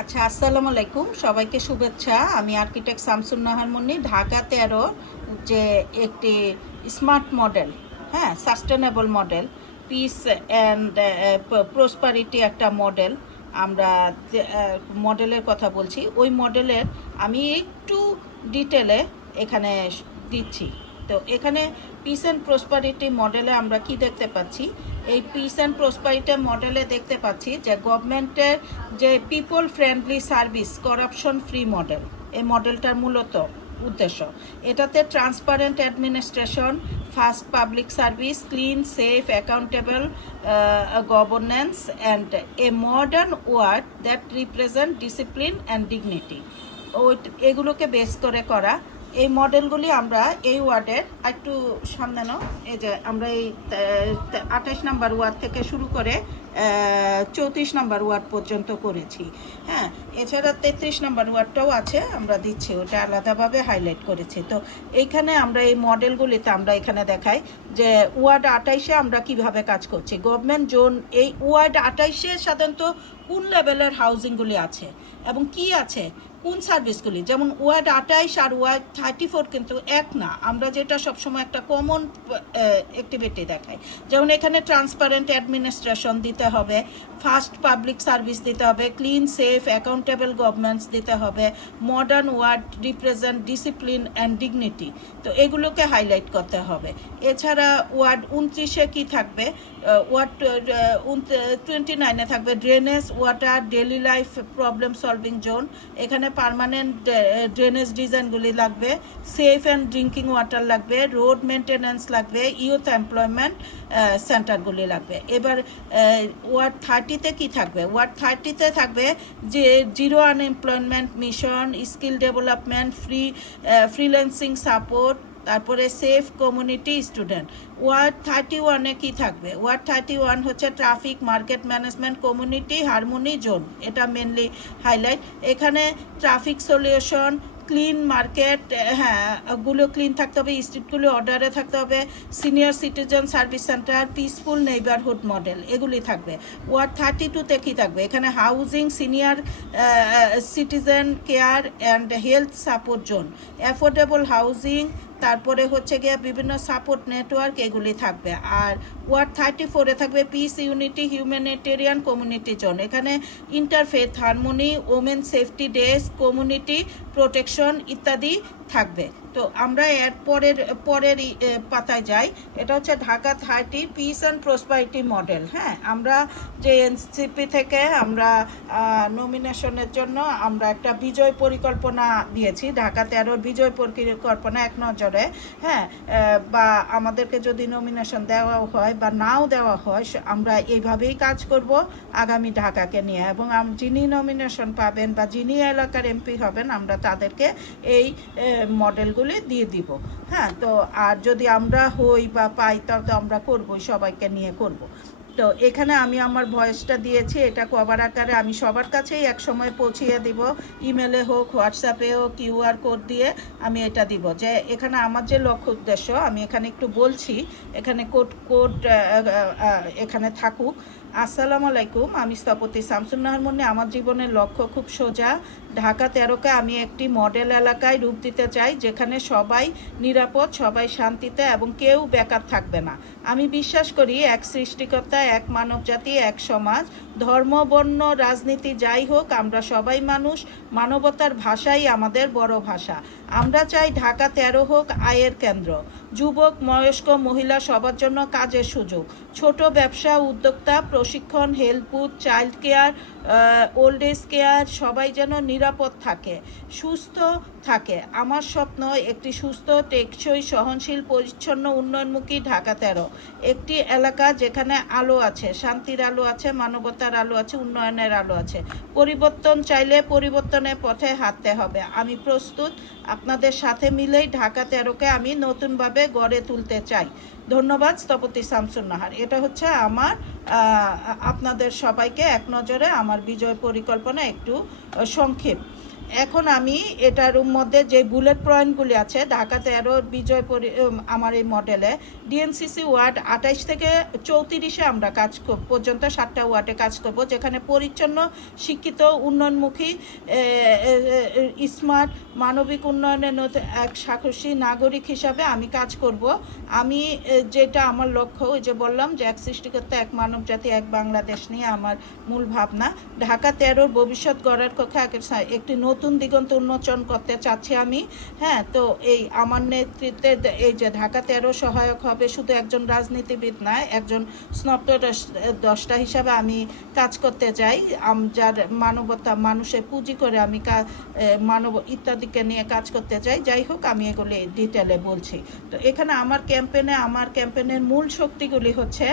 আচ্ছা আসসালামু আলাইকুম। সবাইকে শুভেচ্ছা। আমি আর্কিটেক্ট শামসুন নাহার মুন্নি, ঢাকা তেরো, যে একটি স্মার্ট মডেল হ্যাঁ sustainable model peace and prosperity একটা মডেল আমরা মডেলের কথা বলছি। ওই মডেলের আমি একটু ডিটেলে এখানে দিচ্ছি। তো এখানে পিস অ্যান্ড প্রসপারিটি মডেলে আমরা কি দেখতে পাচ্ছি? এই পিস অ্যান্ড প্রসপারিটি মডেলে দেখতে পাচ্ছি যে গভর্নমেন্টের যে people friendly service corruption free model এই মডেলটার মূলত উদ্দেশ্য। এটাতে transparent administration fast public service clean safe accountable governance and a modern ward that represent discipline and dignity ওই এগুলোকে বেস করে করা এই মডেলগুলি আমরা এই ওয়ার্ডের একটু সামনে নাও। এই যে আমরা এই আঠাশ নাম্বার ওয়ার্ড থেকে শুরু করে চৌত্রিশ নাম্বার ওয়ার্ড পর্যন্ত করেছি। হ্যাঁ এছাড়া তেত্রিশ নাম্বার ওয়ার্ডটাও আছে, আমরা দিচ্ছি, ওটা আলাদাভাবে হাইলাইট করেছি। তো এইখানে আমরা এই মডেলগুলিতে আমরা এখানে দেখাই যে ওয়ার্ড আঠাইশে আমরা কীভাবে কাজ করছি। গভর্নমেন্ট জোন, এই ওয়ার্ড আঠাইশে সাধারণত কোন লেভেলের হাউজিংগুলি আছে এবং কি আছে? কোন সার্ভিসগুলি যেমন ওয়ার্ড আঠাইশ আর ওয়ার্ড থার্টি ফোর কিন্তু এক না। আমরা যেটা সবসময় একটা কমন অ্যাক্টিভিটি দেখাই। যেমন এখানে ট্রান্সপারেন্ট অ্যাডমিনিস্ট্রেশন দিতে হবে ফাস্ট পাবলিক সার্ভিস দিতে হবে ক্লিন সেফ অ্যাকাউন্টেবল গভর্নমেন্টস দিতে হবে modern ward represent discipline and dignity তো এগুলোকে হাইলাইট করতে হবে। এছাড়া ওয়ার্ড উনত্রিশে কি থাকবে? ওয়ার্ড টোয়েন্টি নাইনে থাকবে drainage water daily life problem solving zone এখানে পারমানেন্ট ড্রেনেজ ডিজাইনগুলি লাগবে সেফ অ্যান্ড ড্রিঙ্কিং ওয়াটার লাগবে রোড মেনটেন্যান্স লাগবে ইউথ এমপ্লয়মেন্ট সেন্টারগুলি লাগবে। এবার ওয়ার্ড থার্টিতে কি থাকবে? ওয়ার্ড থার্টিতে থাকবে যে zero unemployment mission skill development free freelancing support তারপরে safe community student ward thirty ওয়ানে কী থাকবে? ওয়ার্ড থার্টি ওয়ান হচ্ছে traffic market management community harmony zone এটা মেনলি হাইলাইট এখানে ট্রাফিক সলিউশন ক্লিন মার্কেট হ্যাঁ গুলো ক্লিন থাকতে হবে স্ট্রিটগুলো অর্ডারে থাকতে হবে। Senior citizen service centre peaceful neighbourhood model এগুলি থাকবে। ওয়ার্ড থার্টি টুতে কী থাকবে? এখানে housing senior citizen care and health support zone affordable housing তারপরে হচ্ছে গিয়ে বিভিন্ন সাপোর্ট নেটওয়ার্ক এগুলি থাকবে। আর ওয়ার্ড থার্টি ফোরে থাকবে peace unity humanitarian community zone এখানে interfaith harmony women safety desk community protection ইত্যাদি থাকবে। তো আমরা এর পরের পরের পাতায় যাই। এটা হচ্ছে Dhaka thirty peace and prosperity model. হ্যাঁ আমরা যে এনসিপি থেকে আমরা নমিনেশনের জন্য আমরা একটা বিজয় পরিকল্পনা দিয়েছি। ঢাকা তেরোর বিজয় পরিকল্পনা এক নজরে। হ্যাঁ বা আমাদেরকে যদি নমিনেশন দেওয়া হয় বা নাও দেওয়া হয় আমরা এইভাবেই কাজ করব আগামী ঢাকাকে নিয়ে। এবং যিনি নমিনেশন পাবেন বা যিনি এলাকার এমপি হবেন, আমরা তাদেরকে এই মডেলগুলি দিয়ে দিব। হ্যাঁ তো আর যদি আমরা হই বা পাই তো আমরা করবই, সবাইকে নিয়ে করব। তো এখানে আমি আমার ভয়েসটা দিয়েছি, এটা কভার আকারে আমি সবার কাছেই এক সময় পৌঁছিয়ে দিব ইমেলে হোক হোয়াটসঅ্যাপে হোক কিউআর কোড দিয়ে আমি এটা দিব। যে এখানে আমার যে লক্ষ্য উদ্দেশ্য, আমি এখানে একটু বলছি, এখানে কোড কোড এখানে থাকুক। আসসালামু আলাইকুম, আমি স্থপতি শামসুন নাহার মুন্নি। আমার জীবনের লক্ষ্য খুব সোজা। ঢাকা তেরোকে আমি একটি মডেল এলাকায় রূপ দিতে চাই, যেখানে সবাই নিরাপদ, সবাই শান্তিতে এবং কেউ বেকার থাকবে না। আমি বিশ্বাস করি এক সৃষ্টিকর্তা, এক মানবজাতি, এক সমাজ ধর্ম, বর্ণ, রাজনীতি যাই হোক, আমরা সবাই মানুষ, মানবতার ভাষাই আমাদের বড় ভাষা। আমরা চাই ঢাকা তেরো হোক, আয়ের কেন্দ্র। যুবক বয়স্ক মহিলা সবার জন্য কাজের সুযোগ। ছোট ব্যবসা, উদ্যোক্তা, প্রশিক্ষণ health booth child care old age care, সবাই যেন নিরাপদ থাকে। সুস্থ থাকে। আমার স্বপ্ন একটি সুস্থ, টেকসই, সহনশীল, পরিচ্ছন্ন, উন্নয়নমুখী ঢাকা তেরো। একটি এলাকা যেখানে আলো আছে, শান্তির আলো আছে, মানবতার আলো আছে, উন্নয়নের আলো আছে। পরিবর্তন চাইলে পরিবর্তনের পথে হাঁটতে হবে। আমি প্রস্তুত, আপনাদের সাথে মিলেই ঢাকা তেরোকে আমি নতুনভাবে গড়ে তুলতে চাই। ধন্যবাদ, স্থপতি শামসুন নাহার এটা হচ্ছে আমার আপনাদের সবাইকে এক নজরে আমার বিজয় পরিকল্পনা একটু সংক্ষেপ। এখন আমি এটার মধ্যে যে বুলেট পয়েন্টগুলি আছে ঢাকা তেরো বিজয় আমার এই মডেলে ডিএনসিসি ওয়ার্ড আঠাইশ থেকে চৌত্রিশে আমরা কাজ পর্যন্ত সাতটা ওয়ার্ডে কাজ করব, যেখানে পরিচ্ছন্ন, শিক্ষিত, উন্নয়নমুখী স্মার্ট মানবিক উন্নয়নের এক সাহসী নাগরিক হিসাবে আমি কাজ করব। আমি যেটা আমার লক্ষ্য, ওই যে বললাম যে এক সৃষ্টিকর্তা, এক মানব জাতি, এক বাংলাদেশ নিয়ে আমার মূল ভাবনা। ঢাকা তেরোর ভবিষ্যৎ গড়ার কক্ষে একটি নতুন দিগন্ত উন্মোচন করতে চাচ্ছি আমি। হ্যাঁ তো এই আমার নেতৃত্বে এই যে ঢাকা তেরো সহায়ক হবে, শুধু একজন রাজনীতিবিদ নয় একজন স্নপ্ত দশটা হিসাবে আমি কাজ করতে চাই। যার মানবতা, মানুষের পুঁজি করে আমি মানব ইত্যাদিকে নিয়ে কাজ করতে চাই। যাই হোক, আমি এগুলি ডিটেলে বলছি। তো এখানে আমার ক্যাম্পেনে আমার ক্যাম্পেনের মূল শক্তিগুলি হচ্ছে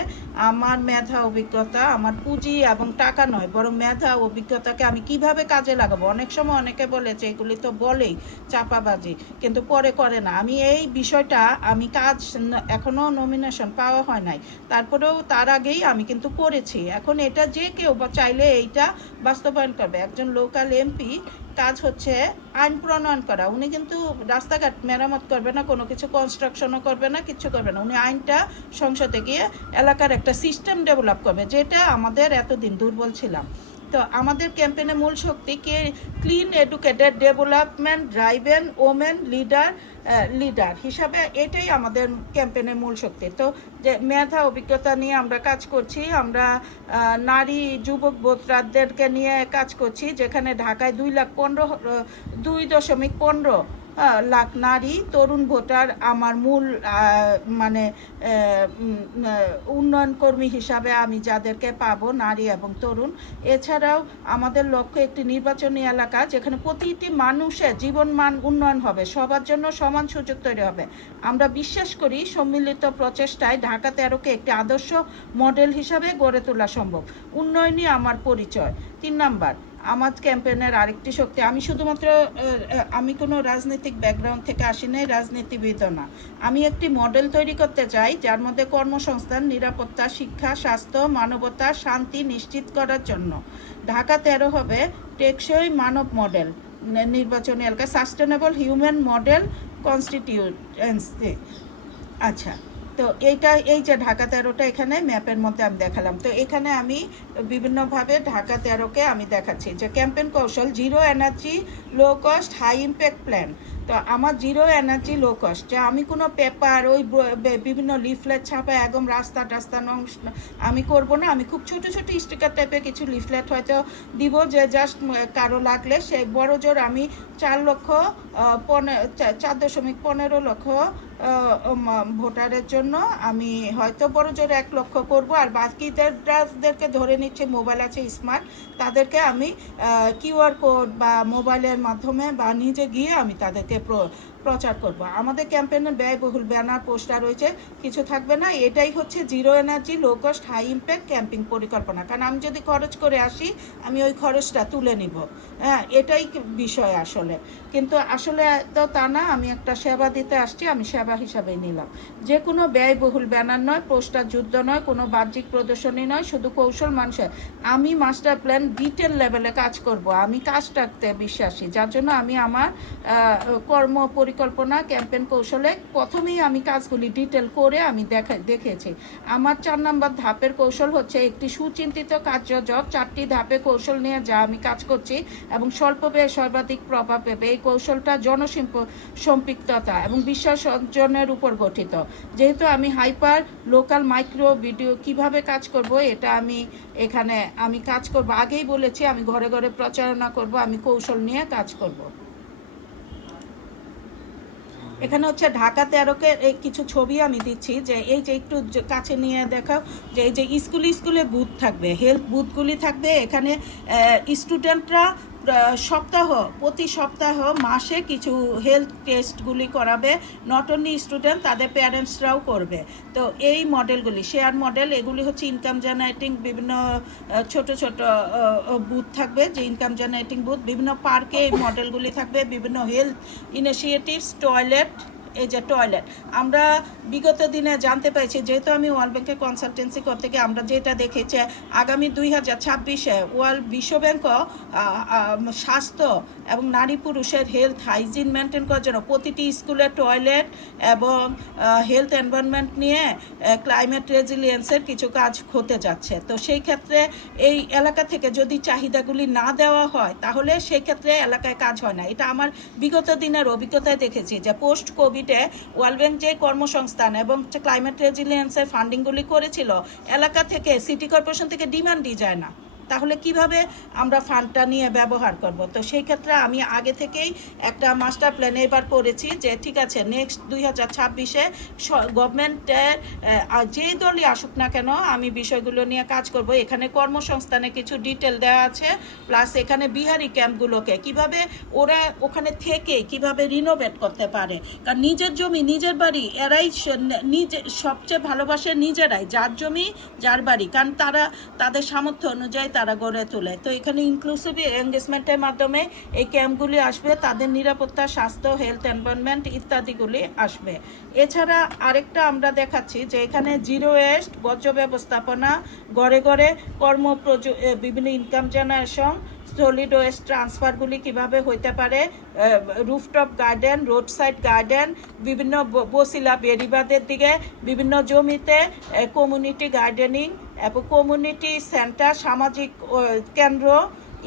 আমার মেধা, অভিজ্ঞতা, আমার পুঁজি এবং টাকা নয়, বরং মেধা, অভিজ্ঞতাকে আমি কীভাবে কাজে লাগাবো? অনেক সময় অনেকে বলেছে এগুলি তো বলেই চাপাবাজি, কিন্তু পরে করে না। আমি এই বিষয়টা, আমি কাজ এখনও নমিনেশন পাওয়া হয় নাই। তারপরেও তার আগেই আমি কিন্তু করেছি। এখন এটা যে কেউ বা চাইলে এইটা বাস্তবায়ন করবে। একজন লোকাল এমপি কাজ হচ্ছে আইন প্রণয়ন করা। উনি কিন্তু রাস্তাঘাট মেরামত করবে না, কোনো কিছু কনস্ট্রাকশনও করবে না কিছু করবে না। উনি আইনটা সংসদে গিয়ে এলাকার একটা সিস্টেম ডেভেলপ করবে, যেটা আমাদের এতদিন দুর্বল ছিলাম। তো আমাদের ক্যাম্পেইনের মূল শক্তি কে? Clean educated development driven women leader leader হিসাবে এটাই আমাদের ক্যাম্পেনের মূল শক্তি। তো যে মেধা, অভিজ্ঞতা নিয়ে আমরা কাজ করছি, আমরা নারী, যুবক, ভোটারদেরকে নিয়ে কাজ করছি, যেখানে ঢাকায় দুই লাখ পনেরো দুই দশমিক পনেরো লাখ নারী, তরুণ ভোটার আমার মূল মানে উন্নয়ন কর্মী হিসাবে আমি যাদেরকে পাবো, নারী এবং তরুণ। এছাড়াও আমাদের লক্ষ্য একটি নির্বাচনী এলাকা যেখানে প্রতিটি মানুষের জীবন মান উন্নয়ন হবে, সবার জন্য সমান সুযোগ তৈরি হবে। আমরা বিশ্বাস করি সম্মিলিত প্রচেষ্টায় ঢাকা তেরোকে একটি আদর্শ মডেল হিসাবে গড়ে তোলা সম্ভব। উন্নয়নই আমার পরিচয়। তিন নাম্বার আমার ক্যাম্পেনের আরেকটি শক্তি। আমি শুধুমাত্র আমি কোনো রাজনৈতিক ব্যাকগ্রাউন্ড থেকে আসি নাই রাজনীতিবিদও না। আমি একটি মডেল তৈরি করতে চাই, যার মধ্যে কর্মসংস্থান, নিরাপত্তা, শিক্ষা, স্বাস্থ্য, মানবতা, শান্তি নিশ্চিত করার জন্য। ঢাকা তেরো হবে টেকসই মানব মডেল নির্বাচনী এলাকা সাস্টেনেবল হিউম্যান মডেল কনস্টিটিউয়েন্সি আচ্ছা তো এইটা, এই যে ঢাকা তেরোটা এখানে ম্যাপের মধ্যে আমি দেখালাম। তো এখানে আমি বিভিন্নভাবে ঢাকা তেরোকে আমি দেখাচ্ছি। যে ক্যাম্পেন কৌশল zero energy low cost high impact plan তো আমার জিরো এনার্জি লো কস্ট যে আমি কোনো পেপার ওই বিভিন্ন লিফলেট ছাপা একদম রাস্তা টাস্তা নংস আমি করব না, আমি খুব ছোট ছোট স্টিকার টাইপের কিছু লিফলেট হয়তো দিব যে জাস্ট কারও লাগলে, সে বড় জোর আমি চার লক্ষ পনেরো চার দশমিক পনেরো লক্ষ ভোটারের জন্য আমি হয়তো বড় জোর এক লক্ষ করব, আর বাকিদেরকে ধরে নিচ্ছে মোবাইল আছে স্মার্ট তাদেরকে আমি কিউআর কোড বা মোবাইলের মাধ্যমে বা নিজে গিয়ে আমি তাদেরকে প্র- প্রচার করব। আমাদের ক্যাম্পেইনের ব্যয়বহুল ব্যানার, পোস্টার রয়েছে, কিছু থাকবে না। এটাই হচ্ছে zero energy low cost high impact campaign পরিকল্পনা। কারণ আমি যদি খরচ করে আসি, আমি ওই খরচটা তুলে নিব। হ্যাঁ এটাই বিষয় আসলে। কিন্তু আসলে তো তা না, আমি একটা সেবা দিতে আসছি, আমি সেবা হিসাবেই নিলাম। যে কোনো ব্যয়বহুল ব্যানার নয়, পোস্টার যুদ্ধ নয়, কোনো বাহ্যিক প্রদর্শনী নয়, শুধু কৌশল মানুষের। আমি মাস্টার প্ল্যান ডিটেল লেভেলে কাজ করব। আমি কাজটাতে বিশ্বাসী, যার জন্য আমি আমার কর্ম পরিকল্পনা ক্যাম্পেন কৌশলে প্রথমেই আমি কাজগুলি ডিটেল করে আমি দেখা দেখেছি। আমার চার নম্বর ধাপের কৌশল হচ্ছে একটি সুচিন্তিত কার্যজব। চারটি ধাপে কৌশল নিয়ে যা আমি কাজ করছি এবং স্বল্প ব্যয়ে সর্বাধিক প্রভাব পেবে। এই কৌশলটা জনসম্প সম্পৃক্ততা এবং বিশ্বাস অর্জনের উপর গঠিত। যেহেতু আমি হাইপার, লোকাল, মাইক্রো ভিডিও কীভাবে কাজ করব, এটা আমি এখানে আমি কাজ করব। আগেই বলেছি, আমি ঘরে ঘরে প্রচারণা করব, আমি কৌশল নিয়ে কাজ করব। এখানে হচ্ছে ঢাকাতে তেরোকে কিছু ছবি আমি দিচ্ছি যে এই যে একটু কাছে নিয়ে দেখাও, যে এই যে স্কুলে স্কুলে বুথ থাকবে, হেলথ বুথগুলি থাকবে। এখানে স্টুডেন্টরা সপ্তাহ, প্রতি সপ্তাহ মাসে কিছু হেলথ টেস্টগুলি করাবে। নট অনলি স্টুডেন্ট তাদের প্যারেন্টসরাও করবে। তো এই মডেলগুলি শেয়ার মডেল এগুলি হচ্ছে ইনকাম জেনারেটিং বিভিন্ন ছোট ছোট বুথ থাকবে যে ইনকাম জেনারেটিং বুথ বিভিন্ন পার্কে এই মডেলগুলি থাকবে। বিভিন্ন হেলথ ইনিশিয়েটিভস টয়লেট এই যে টয়লেট আমরা বিগত দিনে জানতে পেরেছি, যেহেতু আমি ওয়ার্ল্ড ব্যাংকের কনসালটেন্সি করতে গিয়ে আমরা যেটা দেখেছি, আগামী দুই হাজার ছাব্বিশে ওয়ার্ল্ড বিশ্বব্যাংকও স্বাস্থ্য এবং নারী পুরুষের হেলথ হাইজিন মেনটেন করার জন্য প্রতিটি স্কুলে টয়লেট এবং হেলথ এনভায়রনমেন্ট নিয়ে ক্লাইমেট রেজিলিয়েন্সের কিছু কাজ হতে যাচ্ছে। তো সেই ক্ষেত্রে এই এলাকা থেকে যদি চাহিদাগুলি না দেওয়া হয়, তাহলে সেই ক্ষেত্রে এলাকায় কাজ হয় না। এটা আমার বিগত দিনের অভিজ্ঞতায় দেখেছি যে পোস্ট কোভিডে ওয়ার্ল্ড ব্যাংক যে কর্মসংস্থান এবং ক্লাইমেট রেজিলিয়েন্সের ফান্ডিংগুলি করেছিল, এলাকা থেকে সিটি কর্পোরেশন থেকে ডিমান্ডই যায় না। তাহলে কীভাবে আমরা ফান্ডটা নিয়ে ব্যবহার করব? তো সেই ক্ষেত্রে আমি আগে থেকেই একটা মাস্টার প্ল্যান এবার করেছি যে ঠিক আছে নেক্সট দুই হাজার ছাব্বিশে গভর্নমেন্টের যেই দলই আসুক না কেন, আমি বিষয়গুলো নিয়ে কাজ করব। এখানে কর্মসংস্থানে কিছু ডিটেল দেওয়া আছে প্লাস এখানে বিহারি ক্যাম্পগুলোকে কীভাবে ওরা ওখানে থেকে কীভাবে রিনোভেট করতে পারে। কারণ নিজের জমি, নিজের বাড়ি, এরাই নিজে, সবচেয়ে ভালোবাসে নিজেরাই, যার জমি, যার বাড়ি। কারণ তারা, তাদের সামর্থ্য অনুযায়ী তারা গড়ে তোলে। তো এখানে ইনক্লুসিভ এঙ্গেজমেন্টের মাধ্যমে এই ক্যাম্পগুলি আসবে, তাদের নিরাপত্তা, স্বাস্থ্য হেলথ এনভায়রনমেন্ট ইত্যাদিগুলি আসবে। এছাড়া আরেকটা আমরা দেখাচ্ছি যে এখানে জিরো ওয়েস্ট বর্জ্য ব্যবস্থাপনা, গড়ে গড়ে কর্ম বিভিন্ন ইনকাম জেনারেশন সলিড ওয়েস্ট ট্রান্সফারগুলি কীভাবে হইতে পারে rooftop garden road side garden বিভিন্ন বসিলা বেড়িবাদের দিকে, বিভিন্ন জমিতে কমিউনিটি গার্ডেনিং এবং কমিউনিটি সেন্টার সামাজিক কেন্দ্র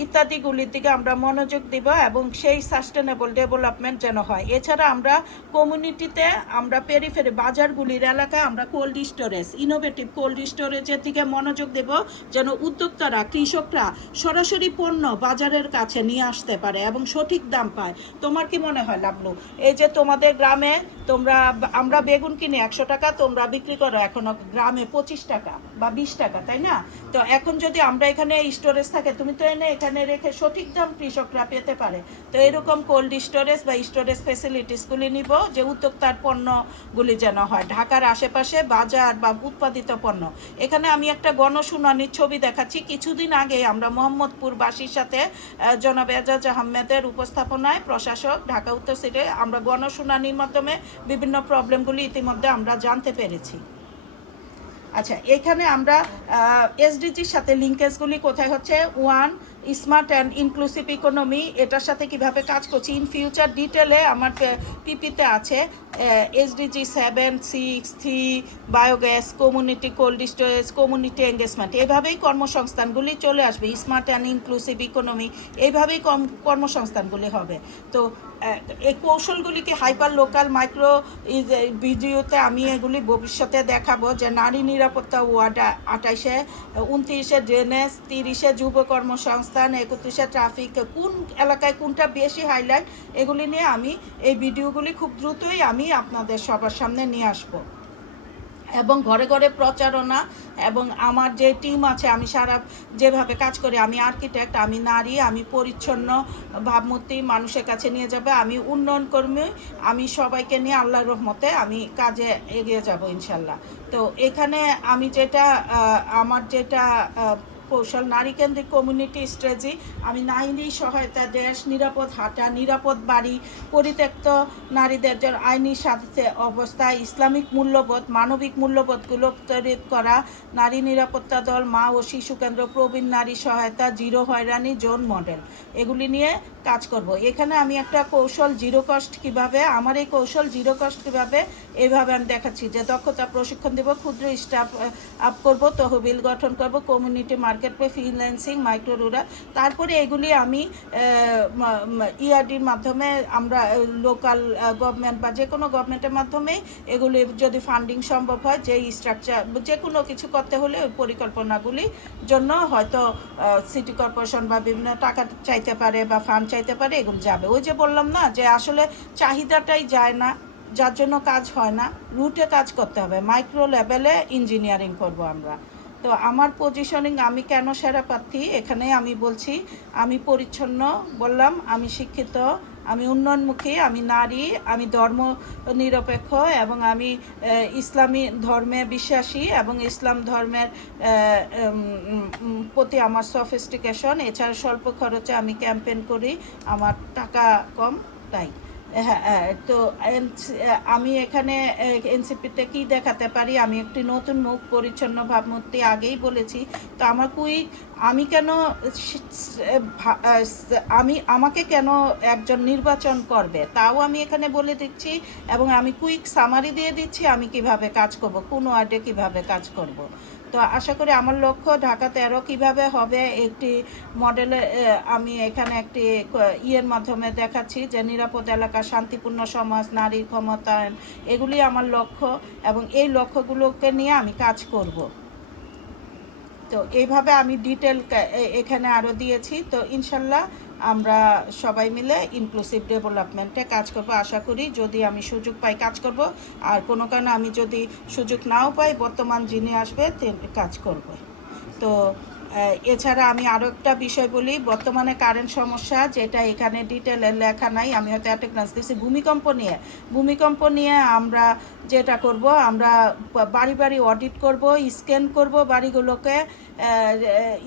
ইত্যাদিগুলির দিকে আমরা মনোযোগ দিব এবং সেই সাস্টেনেবল ডেভেলপমেন্ট যেন হয়। এছাড়া আমরা কমিউনিটিতে আমরা পেরিফেরি বাজারগুলির এলাকায় আমরা কোল্ড স্টোরেজ ইনোভেটিভ কোল্ড স্টোরেজের দিকে মনোযোগ দেব, যেন উদ্যোক্তারা, কৃষকরা সরাসরি পণ্য বাজারের কাছে নিয়ে আসতে পারে এবং সঠিক দাম পায়। তোমার কি মনে হয় লাভলু এই যে তোমাদের গ্রামে তোমরা, আমরা বেগুন কিনে একশো টাকা, তোমরা বিক্রি করো এখনও গ্রামে পঁচিশ টাকা বা বিশ টাকা, তাই না? তো এখন যদি আমরা এখানে স্টোরেজ থাকে, তুমি তো এনে এখানে রেখে সঠিক দাম কৃষকরা পেতে পারে। তো এরকম কোল্ড স্টোরেজ বা স্টোরেজ ফেসিলিটিসগুলি নিব, যে উদ্যোক্তার পণ্যগুলি যেন হয়। ঢাকার আশেপাশে বাজার বা উৎপাদিত পণ্য। এখানে আমি একটা গণশুনানির ছবি দেখাচ্ছি। কিছুদিন আগে আমরা মোহাম্মদপুরবাসীর সাথে জনাব এজাজ আহমেদের উপস্থাপনায় প্রশাসক ঢাকা উত্তর সিটে আমরা গণশুনানির মাধ্যমে বিভিন্ন প্রবলেমগুলি ইতিমধ্যে আমরা জানতে পেরেছি। আচ্ছা এখানে আমরা এসডিজির সাথে লিঙ্কেজগুলি কোথায় হচ্ছে? One smart and inclusive economy, এটার সাথে কীভাবে কাজ করছি? ইন ফিউচার ডিটেলে আমার পিপিতে আছে SDG seven, six, three, biogas, community cold storage, community engagement এইভাবেই কর্মসংস্থানগুলি চলে আসবে। স্মার্ট অ্যান্ড ইনক্লুসিভ ইকোনমি এইভাবেই কম- কর্মসংস্থানগুলি হবে। তো এই কৌশলগুলিকে হাইপার লোকাল মাইক্রো ভিডিওতে আমি এগুলি ভবিষ্যতে দেখাবো যে নারী নিরাপত্তা ওয়ার্ড আঠাইশে, উনত্রিশে ড্রেনেজ, তিরিশে যুব কর্মসংস্থান একত্রিশে ট্রাফিক কোন এলাকায় কোনটা বেশি হাইলাইট এগুলি নিয়ে আমি এই ভিডিওগুলি খুব দ্রুতই আমি আপনাদের সবার সামনে নিয়ে আসব। এবং ঘরে ঘরে প্রচারণা এবং আমার যে টিম আছে, আমি সারা যেভাবে কাজ করি, আমি আর্কিটেক্ট আমি নারী, আমি পরিচ্ছন্ন, ভাবমূর্তি মানুষের কাছে নিয়ে যাবে, আমি উন্নয়ন কর্মী, আমি সবাইকে নিয়ে আল্লাহর রহমতে আমি কাজে এগিয়ে যাব ইনশাল্লাহ। তো এখানে আমি যেটা আমার যেটা কৌশল নারী কেন্দ্রিক কমিউনিটি স্ট্রেজি আমি নারী সহায়তা, দেশ নিরাপদ হাঁটা, নিরাপদ বাড়ি, পরিত্যক্ত নারীদের আইনি সাথে অবস্থা, ইসলামিক মূল্যবোধ, মানবিক মূল্যবোধগুলো তৈরিত করা, নারী নিরাপত্তা দল, মা ও শিশু কেন্দ্র, প্রবীণ নারী সহায়তা, জিরো হয়রানি জোন মডেল। এগুলি নিয়ে কাজ করব। এখানে আমি একটা কৌশল জিরো কস্ট কীভাবে, আমার এই কৌশল জিরো কস্ট কীভাবে এইভাবে আমি দেখাচ্ছি। যে দক্ষতা প্রশিক্ষণ দেব, ক্ষুদ্র স্টাফ আপ করব, তহবিল গঠন করব community market play freelancing micro rural তারপরে এগুলি আমি ইআরডির মাধ্যমে আমরা লোকাল গভর্নমেন্ট বা যে কোনো গভর্নমেন্টের মাধ্যমে এগুলি যদি ফান্ডিং সম্ভব হয় যে স্ট্রাকচার যে কোনো কিছু করতে হলে ওই পরিকল্পনাগুলির জন্য হয়তো সিটি কর্পোরেশন বা বিভিন্ন টাকা চাইতে পারে বা ফান্ড চাইতে পারে এগুলো যাবে। ওই যে বললাম না যে আসলে চাহিদাটাই যায় না, যার জন্য কাজ হয় না রুটে কাজ করতে হবে। মাইক্রো লেভেলে ইঞ্জিনিয়ারিং করব আমরা। তো আমার পজিশনিং আমি কেন সেরা প্রার্থী? এখানে আমি বলছি, আমি পরিচ্ছন্ন বললাম, আমি শিক্ষিত আমি উন্নয়নমুখী, আমি নারী, আমি ধর্ম নিরপেক্ষ এবং আমি ইসলামী ধর্মে বিশ্বাসী এবং ইসলাম ধর্মের প্রতি আমার সফিস্টিকেশন এছাড়া স্বল্প খরচে আমি ক্যাম্পেন করি, আমার টাকা কম, তাই। হ্যাঁ হ্যাঁ, তো আমি এখানে এনসিপিতে কি দেখাতে পারি? আমি একটি নতুন মুখ পরিচ্ছন্ন ভাবমূর্তি আগেই বলেছি। তো আমার কুইক আমি কেন আমি আমাকে কেন একজন নির্বাচন করবে? তাও আমি এখানে বলে দিচ্ছি এবং আমি কুইক সামারি দিয়ে দিচ্ছি আমি কীভাবে কাজ করব? কোন ওয়ার্ডে কীভাবে কাজ করব? তো আশা করি আমার লক্ষ্য ঢাকা তেরো কীভাবে হবে একটি মডেলে আমি এখানে একটি ইয়ের মাধ্যমে দেখাচ্ছি যে নিরাপদ এলাকা, শান্তিপূর্ণ সমাজ, নারীর ক্ষমতায়ন, এগুলি আমার লক্ষ্য এবং এই লক্ষ্যগুলোকে নিয়ে আমি কাজ করব। তো এইভাবে আমি ডিটেল এখানে আরও দিয়েছি। তো ইনশাল্লাহ আমরা সবাই মিলে ইনক্লুসিভ ডেভেলপমেন্টে কাজ করব। আশা করি যদি আমি সুযোগ পাই কাজ করব। আর কোনো কারণে আমি যদি সুযোগ নাও পাই, বর্তমান যিনি আসবে কাজ করব। তো এছাড়া আমি আরও একটা বিষয় বলি, বর্তমানে কারেন্ট সমস্যা যেটা এখানে ডিটেলে লেখা নাই, আমি হয়তো একটা গ্লাস দিচ্ছি ভূমিকম্প নিয়ে। ভূমিকম্প নিয়ে আমরা যেটা করব, আমরা বাড়ি বাড়ি অডিট করব স্ক্যান করব বাড়িগুলোকে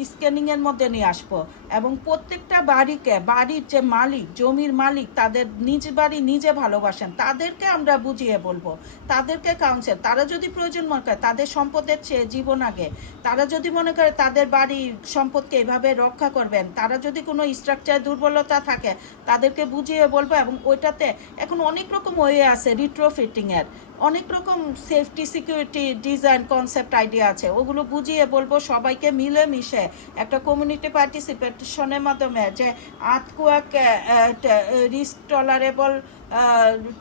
স্ক্যানিংয়ের মধ্যে নিয়ে আসব। এবং প্রত্যেকটা বাড়িকে, বাড়ির যে মালিক, জমির মালিক, তাদের নিজ বাড়ি নিজে ভালোবাসেন, তাদেরকে আমরা বুঝিয়ে বলব। তাদেরকে কাউন্সিল তারা যদি প্রয়োজন মনে করে, তাদের সম্পদের চেয়ে জীবন আগে। তারা যদি মনে করে তাদের বাড়ি সম্পদকে এভাবে রক্ষা করবেন, তারা যদি কোনো স্ট্রাকচার দুর্বলতা থাকে, তাদেরকে বুঝিয়ে বলব এবং ওইটাতে এখন অনেক রকম ওয়ে আছে রিট্রোফিটিংয়ের অনেক রকম safety security design concept idea আছে। ওগুলো বুঝিয়ে বলব সবাইকে মিলে মিশে একটা কমিউনিটি পার্টিসিপেশনের মাধ্যমে যে আতকুয়াক রিস্ক টলারেবল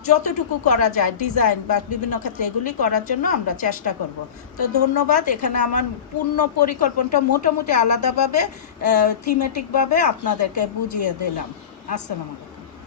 যতটুকু করা যায় ডিজাইন বা বিভিন্ন ক্ষেত্রে এগুলি করার জন্য আমরা চেষ্টা করব। তো ধন্যবাদ। এখানে আমার পূর্ণ পরিকল্পনাটা মোটামুটি আলাদাভাবে থিমেটিকভাবে আপনাদেরকে বুঝিয়ে দিলাম। আসসালামু আলাইকুম।